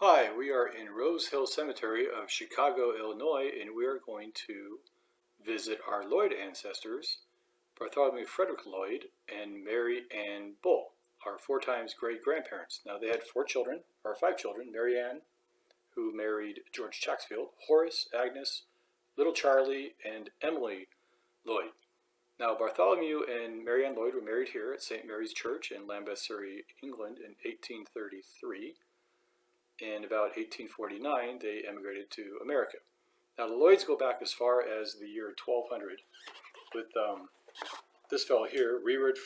Hi, we are in Rosehill Cemetery of Chicago, Illinois, and we are going to visit our Lloyd ancestors, Bartholomew Frederick Lloyd and Mary Ann Bull, our four times great-grandparents. Now, they had five children, Mary Ann, who married George Chacksfield, Horace, Agnes, little Charlie, and Emily Lloyd. Now, Bartholomew and Mary Ann Lloyd were married here at St. Mary's Church in Lambeth, Surrey, England in 1833. In about 1849, they emigrated to America. Now, the Lloyds go back as far as the year 1200 with this fellow here,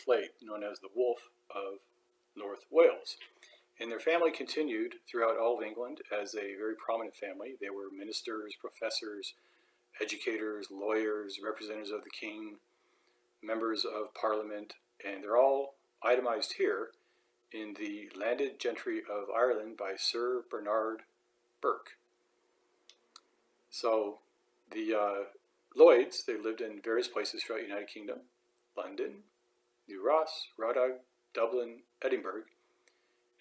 Floyd, known as the Wolf of North Wales. And their family continued throughout all of England as a very prominent family. They were ministers, professors, educators, lawyers, representatives of the king, members of parliament, and they're all itemized here in the Landed Gentry of Ireland by Sir Bernard Burke. So the Lloyds, they lived in various places throughout the United Kingdom: London, New Ross, Ruddock, Dublin, Edinburgh.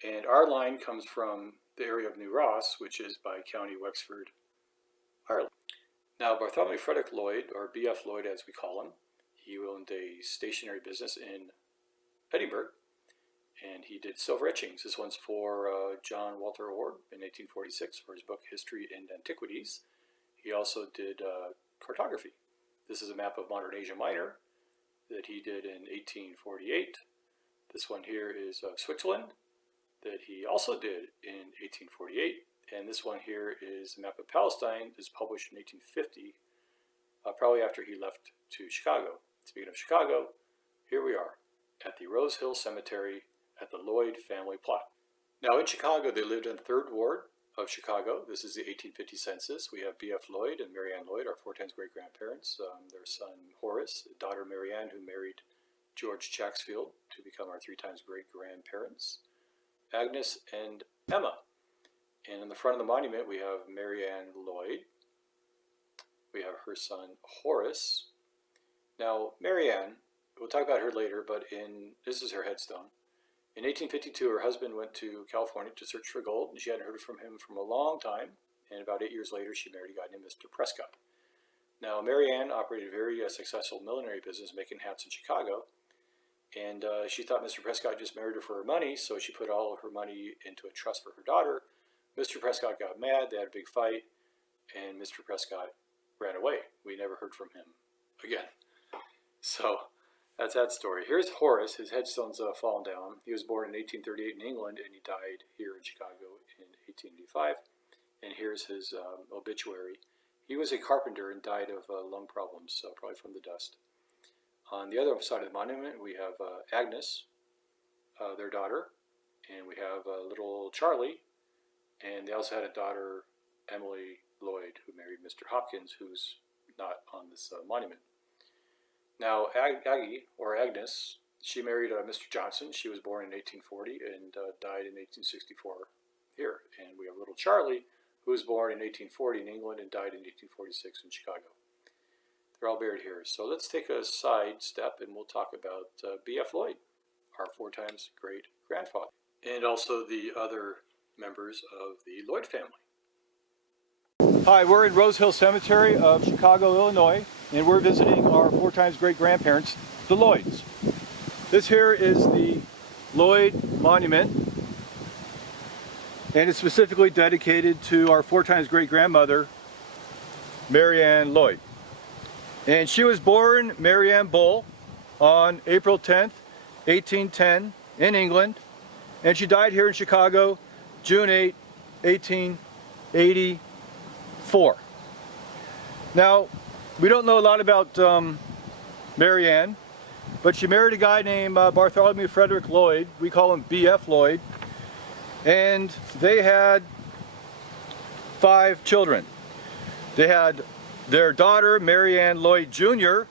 And our line comes from the area of New Ross, which is by County Wexford, Ireland. Now, Bartholomew Frederick Lloyd, or B.F. Lloyd as we call him, he owned a stationery business in Edinburgh, and he did silver etchings. This one's for John Walter Award in 1846 for his book History and Antiquities. He also did cartography. This is a map of modern Asia Minor that he did in 1848. This one here is of Switzerland that he also did in 1848. And this one here is a map of Palestine. This was published in 1850, probably after he left to Chicago. Speaking of Chicago, here we are at the Rosehill Cemetery at the Lloyd family plot. Now, in Chicago, they lived in the 3rd Ward of Chicago. This is the 1850 census. We have B.F. Lloyd and Mary Ann Lloyd, our four times great-grandparents, their son Horace, daughter Mary Ann, who married George Chacksfield to become our 3 times great-grandparents, Agnes and Emma. And in the front of the monument, we have Mary Ann Lloyd. We have her son Horace. Now, Mary Ann, we'll talk about her later, but this is her headstone. In 1852, her husband went to California to search for gold, and she hadn't heard from him for a long time. And about 8 years later, she married a guy named Mr. Prescott. Now, Mary Ann operated a very successful millinery business making hats in Chicago. And she thought Mr. Prescott just married her for her money, so she put all of her money into a trust for her daughter. Mr. Prescott got mad, they had a big fight, and Mr. Prescott ran away. We never heard from him again. So that's that story. Here's Horace. His headstone's fallen down. He was born in 1838 in England, and he died here in Chicago in 1885. And here's his obituary. He was a carpenter and died of lung problems, probably from the dust. On the other side of the monument, we have Agnes, their daughter, and we have little Charlie, and they also had a daughter, Emily Lloyd, who married Mr. Hopkins, who's not on this monument. Now, Aggie, or Agnes, she married Mr. Johnson. She was born in 1840 and died in 1864 here. And we have little Charlie, who was born in 1840 in England and died in 1846 in Chicago. They're all buried here. So let's take a side step and we'll talk about B.F. Lloyd, our 4 times great-grandfather, and also the other members of the Lloyd family. Hi, we're in Rosehill Cemetery of Chicago, Illinois, and we're visiting our 4 times great-grandparents, the Lloyds. This here is the Lloyd Monument, and it's specifically dedicated to our 4 times great-grandmother, Mary Ann Lloyd. And she was born Mary Ann Bull on April 10th, 1810 in England, and she died here in Chicago June 8, 1884. Now, we don't know a lot about Mary Ann, but she married a guy named Bartholomew Frederick Lloyd. We call him B.F. Lloyd. And they had 5 children. They had their daughter, Mary Ann Lloyd Jr.,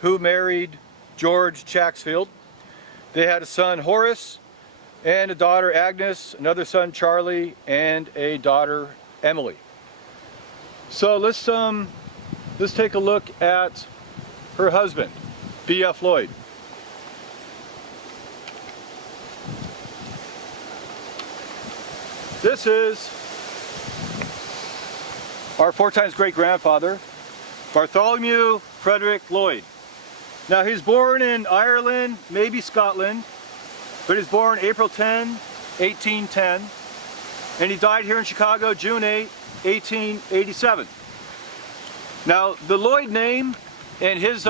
who married George Chacksfield. They had a son, Horace, and a daughter, Agnes, another son, Charlie, and a daughter, Emily. So let's take a look at her husband, B.F. Lloyd. This is our 4 times great-grandfather, Bartholomew Frederick Lloyd. Now, he was born in Ireland, maybe Scotland, but he was born April 10, 1810, and he died here in Chicago, June 8, 1887. Now, the Lloyd name and his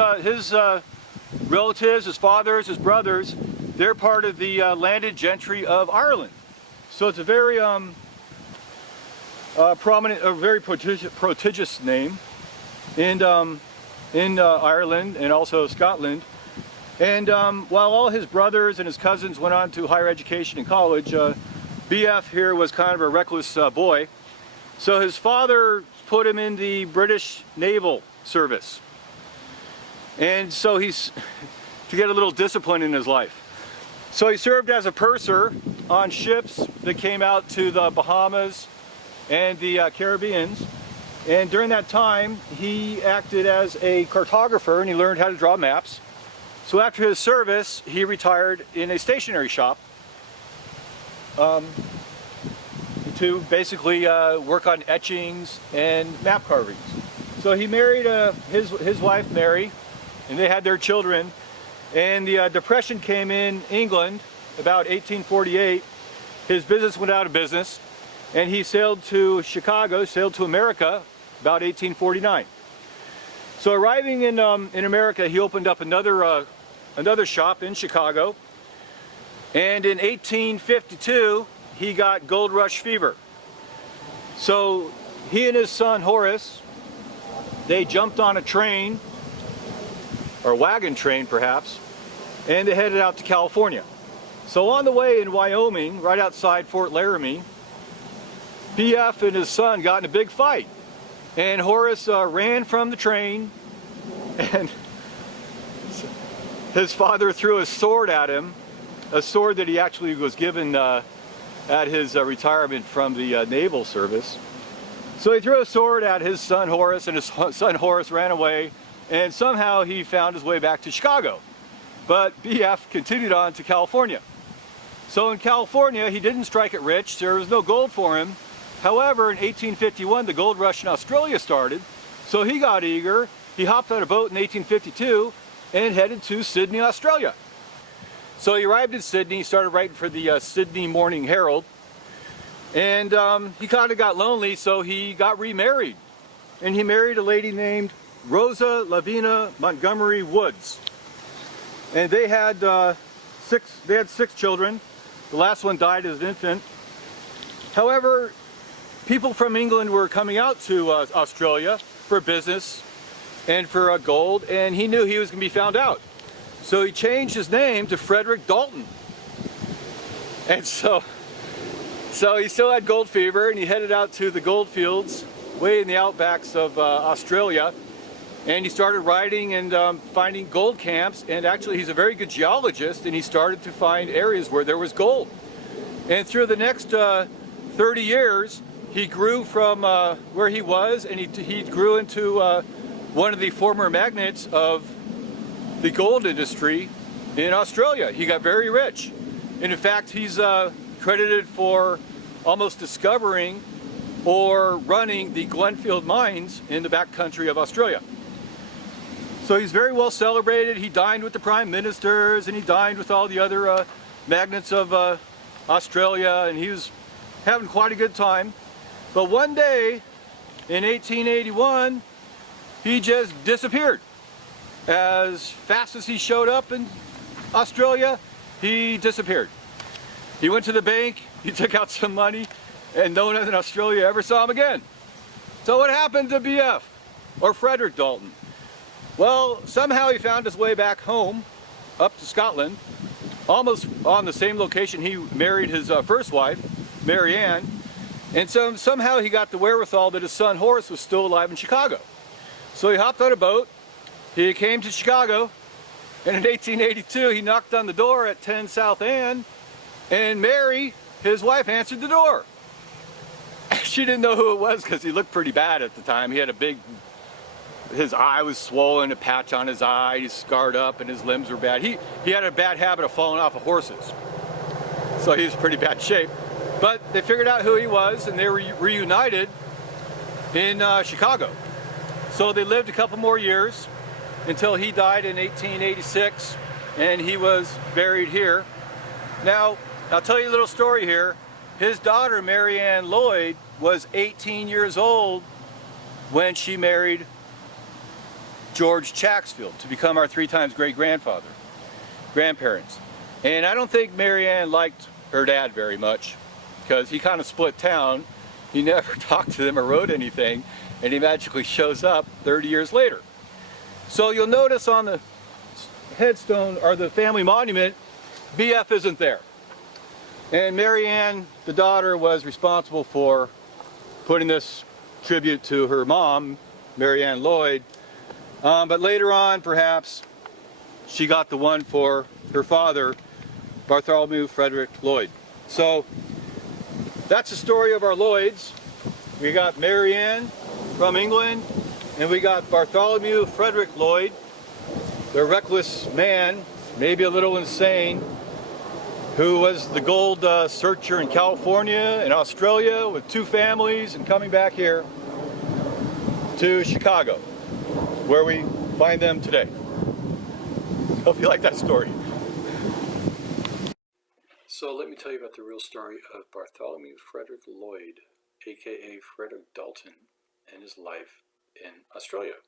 relatives, his fathers, his brothers, they're part of the landed gentry of Ireland. So it's a very prominent, a very prodigious name in Ireland and also Scotland. And while all his brothers and his cousins went on to higher education in college, BF here was kind of a reckless boy. So his father put him in the British Naval Service. And so he's to get a little discipline in his life. So he served as a purser on ships that came out to the Bahamas and the Caribbeans. And during that time, he acted as a cartographer and he learned how to draw maps. So after his service, he retired in a stationery shop to basically work on etchings and map carvings. So he married his wife Mary, and they had their children. And the Depression came in England about 1848. His business went out of business, and he sailed to Chicago, sailed to America about 1849. So arriving in America, he opened up another shop in Chicago, and in 1852 he got gold rush fever. So he and his son Horace, they jumped on a train, or wagon train perhaps, and they headed out to California. So on the way in Wyoming, right outside Fort Laramie, BF and his son got in a big fight, and Horace ran from the train, and his father threw a sword at him, a sword that he actually was given at his retirement from the naval service. So he threw a sword at his son Horace, and his son Horace ran away, and somehow he found his way back to Chicago. But BF continued on to California. So in California, he didn't strike it rich. There was no gold for him. However, in 1851, the gold rush in Australia started, so he got eager. He hopped on a boat in 1852 and headed to Sydney, Australia. So he arrived in Sydney, started writing for the Sydney Morning Herald, and he kind of got lonely, so he got remarried. And he married a lady named Rosa Lavina Montgomery Woods. And they had 6 children. The last one died as an infant. However, people from England were coming out to Australia for business and for gold, and he knew he was going to be found out. So he changed his name to Frederick Dalton. And so he still had gold fever, and he headed out to the gold fields way in the outbacks of Australia. And he started writing and finding gold camps, and actually he's a very good geologist, and he started to find areas where there was gold. And through the next 30 years, he grew from where he was, and he grew into one of the former magnates of the gold industry in Australia. He got very rich. And in fact, he's credited for almost discovering or running the Glenfield mines in the backcountry of Australia. So he's very well celebrated. He dined with the prime ministers, and he dined with all the other magnates of Australia, and he was having quite a good time. But one day in 1881, he just disappeared. As fast as he showed up in Australia, he disappeared. He went to the bank, he took out some money, and no one in Australia ever saw him again. So what happened to BF, or Frederick Dalton? Well, somehow he found his way back home, up to Scotland, almost on the same location he married his first wife, Mary Ann, and so somehow he got the wherewithal that his son Horace was still alive in Chicago. So he hopped on a boat, he came to Chicago, and in 1882 he knocked on the door at 10 South Ann, and Mary, his wife, answered the door. She didn't know who it was because he looked pretty bad at the time. He had his eye was swollen, a patch on his eye, he's scarred up, and his limbs were bad. He had a bad habit of falling off of horses, so he was in pretty bad shape. But they figured out who he was, and they were reunited. in Chicago. So they lived a couple more years until he died in 1886, and he was buried here. Now, I'll tell you a little story here. His daughter, Ann Lloyd, was 18 years old when she married George Chacksfield to become our 3 times grandparents. And I don't think Ann liked her dad very much, because he kind of split town. He never talked to them or wrote anything, and he magically shows up 30 years later. So you'll notice on the headstone, or the family monument, BF isn't there. And Ann, the daughter, was responsible for putting this tribute to her mom, Ann Lloyd. But later on, perhaps, she got the one for her father, Bartholomew Frederick Lloyd. So that's the story of our Lloyds. We got Ann from England, and we got Bartholomew Frederick Lloyd, the reckless man, maybe a little insane, who was the gold searcher in California and Australia with 2 families, and coming back here to Chicago, where we find them today. Hope you like that story. So let me tell you about the real story of Bartholomew Frederick Lloyd, aka Frederick Dalton, and his life in Australia.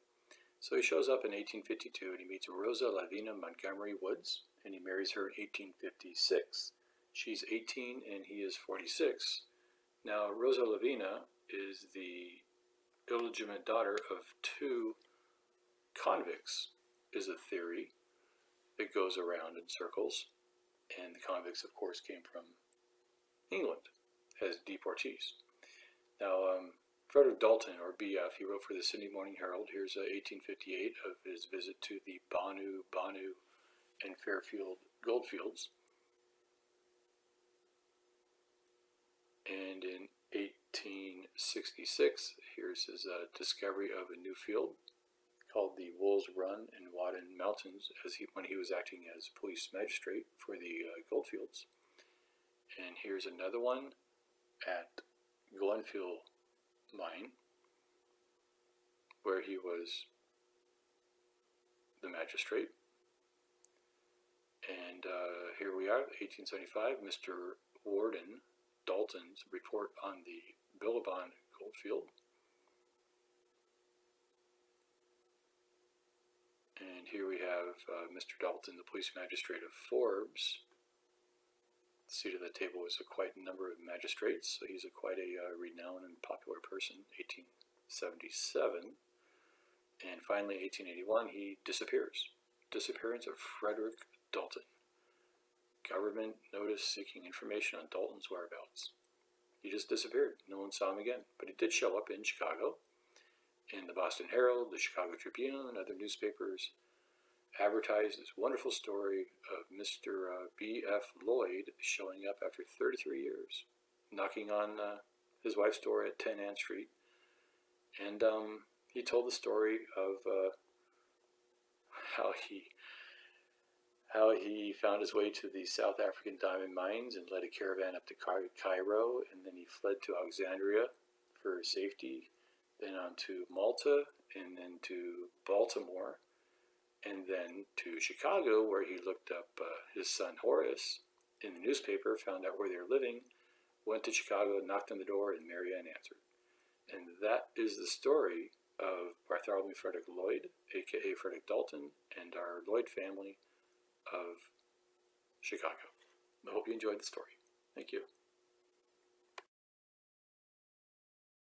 So he shows up in 1852 and he meets Rosa Lavina Montgomery Woods, and he marries her in 1856. She's 18 and he is 46. Now Rosa Lavina is the illegitimate daughter of 2 convicts, is a theory that goes around in circles. And the convicts, of course, came from England as deportees. Now, Frederick Dalton, or BF, he wrote for the Sydney Morning Herald. Here's 1858 of his visit to the Bonu and Fairfield goldfields. And in 1866, here's his discovery of a new field called the Wool's Run in Wadden Mountains, when he was acting as police magistrate for the goldfields. And here's another one at Glenfield Mine, where he was the magistrate. And here we are, 1875, Mr. Warden Dalton's report on the Billabong goldfield. And here we have Mr. Dalton, the police magistrate of Forbes. The seat of the table was quite a number of magistrates, so he's quite a renowned and popular person. 1877. And finally, 1881, he disappears. Disappearance of Frederick Dalton. Government notice seeking information on Dalton's whereabouts. He just disappeared. No one saw him again. But he did show up in Chicago. In the Boston Herald, the Chicago Tribune, and other newspapers advertised this wonderful story of Mr. B.F. Lloyd showing up after 33 years, knocking on his wife's door at 10 Ann Street. And he told the story of how he found his way to the South African diamond mines and led a caravan up to Cairo, and then he fled to Alexandria for safety, then on to Malta, and then to Baltimore, and then to Chicago, where he looked up his son Horace in the newspaper, found out where they were living, went to Chicago, knocked on the door, and Ann answered. And that is the story of Bartholomew Frederick Lloyd, aka Frederick Dalton, and our Lloyd family of Chicago. I hope you enjoyed the story. Thank you.